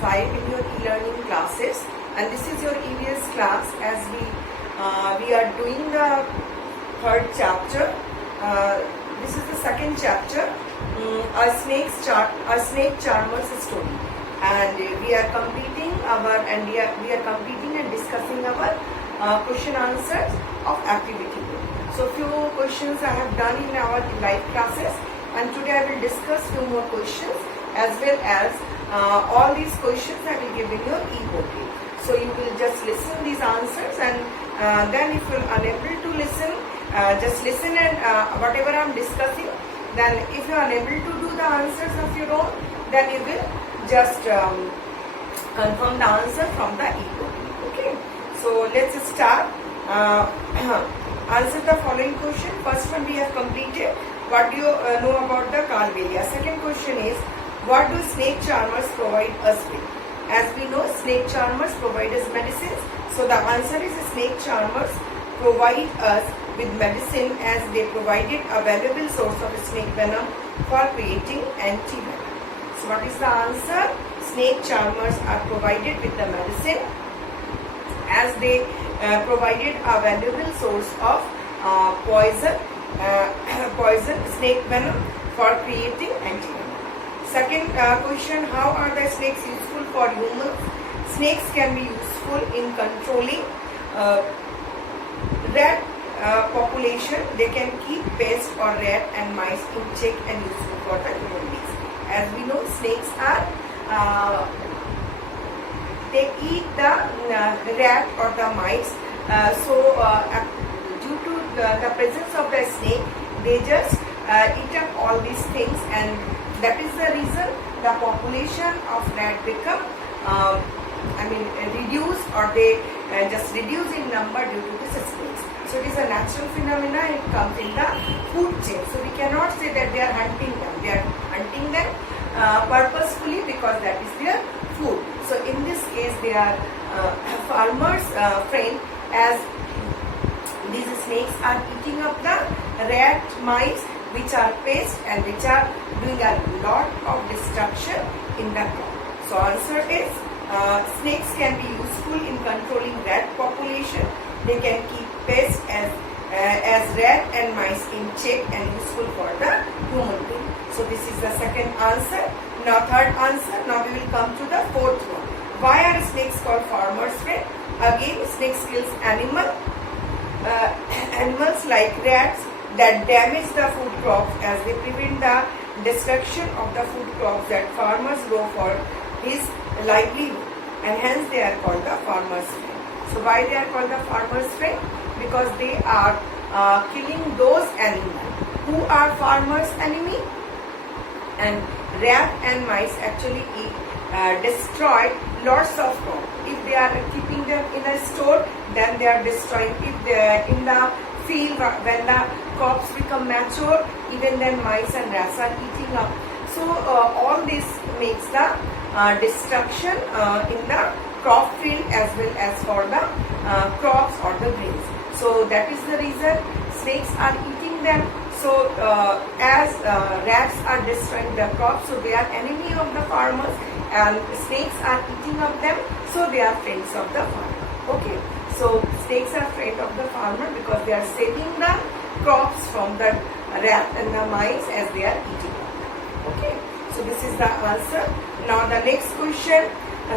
5 in your e-learning classes, and this is your EVS class as we are doing the third chapter. This is the second chapter, a snake charmer's story, and we are completing and discussing our question answers of activity book. So few questions I have done in our live classes, and today I will discuss few more questions as well as all these questions I will give in your e-book. So you will just listen these answers, and then if you are unable to listen, just listen and whatever I am discussing. Then if you are unable to do the answers of your own, then you will just confirm the answer from the e-book. Okay. So let's start. Answer the following question. First one we have completed. What do you know about the Calvaria? Second question is, what do snake charmers provide us with? As we know, snake charmers provide us medicines. So the answer is snake charmers provide us with medicine as they provided a valuable source of snake venom for creating anti-venom. So what is the answer? Snake charmers are provided with the medicine as they provided a valuable source of poison snake venom for creating anti-venom. Second question, how are the snakes useful for humans? Snakes can be useful in controlling rat population. They can keep pests or rat and mice in check and useful for the human beings. As we know, snakes are they eat the rat or the mice. Due to the presence of the snake, they just eat up all these things, and that is the reason the population of rat become reduce, or they just reduce in number due to this snakes. So it is a natural phenomena. It comes in the food chain. So we cannot say that they are hunting them. They are hunting them purposefully because that is their food. So in this case, they are farmers' friend, as these snakes are eating up the rat, mice, which are pests and which are doing a lot of destruction in the crop. So answer is snakes can be useful in controlling rat population. They can keep pests as rat and mice in check and useful for the human being. So this is the second answer. Now third answer. Now we will come to the fourth one. Why are snakes called farmers' friend? Again, snakes kills animals like rats that damage the food crops, as they prevent the destruction of the food crops that farmers grow for his livelihood, and hence they are called the farmers' friend. So why they are called the farmers' friend? Because they are killing those animals who are farmers' enemy, and rat and mice actually destroy lots of crops. If they are keeping them in a store, then they are destroying. If they are in the field, when the crops become mature, even then mice and rats are eating up. So all this makes the destruction in the crop field as well as for the crops or the grains. So that is the reason snakes are eating them. So as rats are destroying the crops, so they are enemy of the farmers, and snakes are eating up them, so they are friends of the farmer. Okay. So snakes are friends of the farmer because they are saving the crops from the rat and the mice as they are eating them. Okay. So this is the answer. Now the next question,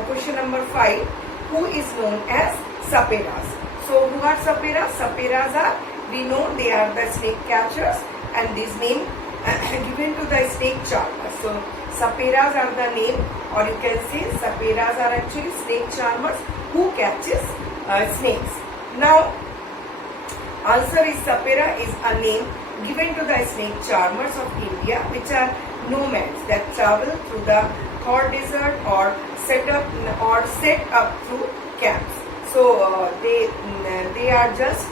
question number 5. Who is known as saperas? So who are saperas? Saperas are, we know they are the snake catchers, and this name given to the snake charmers. So saperas are the name, or you can say saperas are actually snake charmers who catches snakes. Now answer is sapera is a name given to the snake charmers of India, which are nomads that travel through the Thar desert or set up through camps. So they are just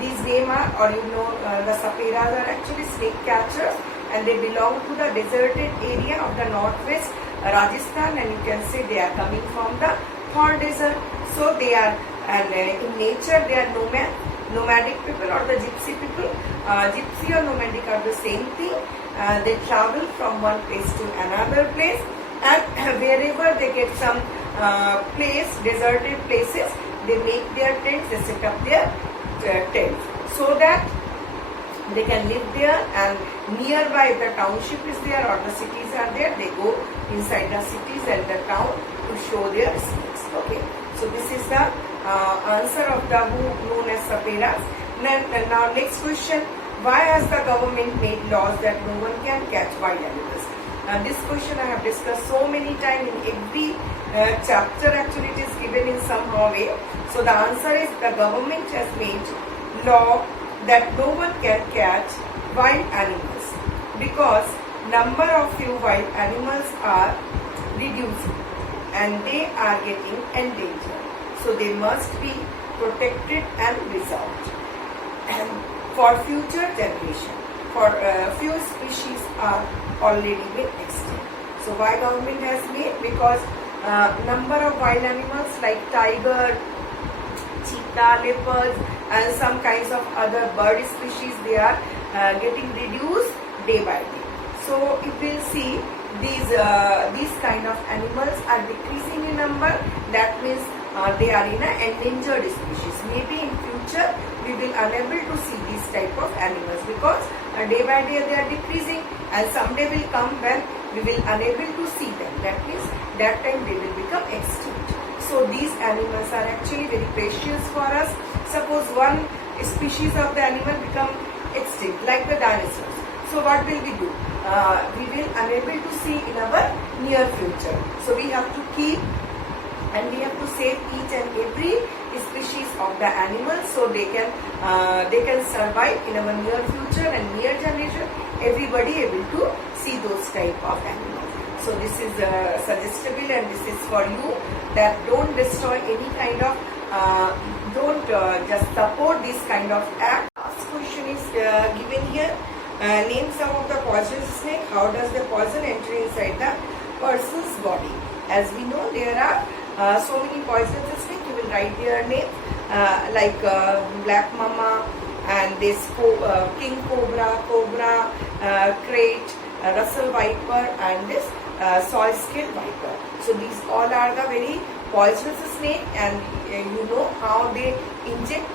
these name are, or the saperas are actually snake catchers, and they belong to the deserted area of the northwest Rajasthan, and you can say they are coming from the Thar desert. So they are, and in nature they are nomadic people or the gypsy people. Gypsy or nomadic are the same thing. They travel from one place to another place, and wherever they get some place, deserted places, they make their tents, they set up their tents so that they can live there, and nearby if the township is there or the cities are there, they go inside the cities and the town to show their snakes. Okay, so this is the answer of the who known as saperas. Now next question, why has the government made laws that no one can catch wild animals? This question I have discussed so many times. In every chapter actually it is given in somehow way. So the answer is the government has made law that no one can catch wild animals because number of few wild animals are reducing and they are getting endangered. So they must be protected and preserved. And for future generation, for few species are already been extinct. So why government has made? Because number of wild animals like tiger, cheetah, leopards and some kinds of other bird species, they are getting reduced day by day. So if we see these kind of animals are decreasing in number, that means they are in an endangered species. Maybe in future we will unable to see these type of animals because day by day they are decreasing, and someday will come when we will unable to see them. That means that time they will become extinct. So these animals are actually very precious for us. Suppose one species of the animal become extinct, like the dinosaurs. So what will we do? We will unable to see in our near future. So we have to keep and we have to save each and every species of the animals so they can survive in our near future and near generation. Everybody able to see those type of animals. So this is suggestible and this is for you that don't destroy any kind of, don't just support this kind of act. Last question is given here. Name some of the poisonous snake. How does the poison enter inside the person's body? As we know, there are so many poisonous snake. You will write their name like black mama and this king cobra, crate, Russell viper and this soy scale viper. So these all are the very poisonous snake, and you know how they inject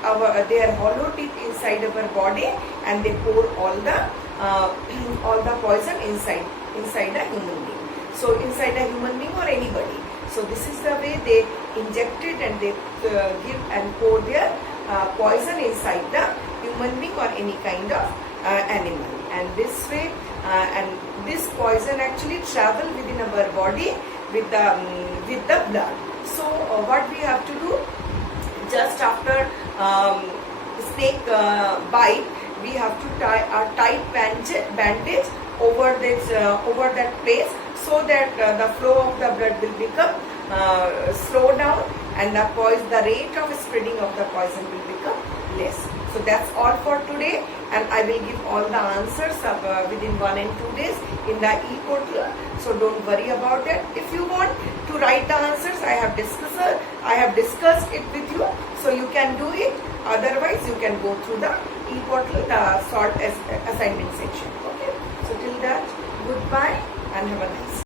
their hollow tip inside our body and they pour all the poison inside a human being. So inside a human being or anybody. So this is the way they inject it and they give and pour their poison inside the human being or any kind of animal. And this way, and this poison actually travel within our body with the blood. So what we have to do, just after snake bite, we have to tie a tight bandage over that place so that the flow of the blood will become slow down and the rate of spreading of the poison will become less. So that's all for today, and I will give all the answers within 1 and 2 days in the e-portal. So don't worry about it. If you want to write the answers, I have discussed it with you, so you can do it. Otherwise, you can go through the e-portal, the short assignment section. Okay. So till that, goodbye and have a nice day.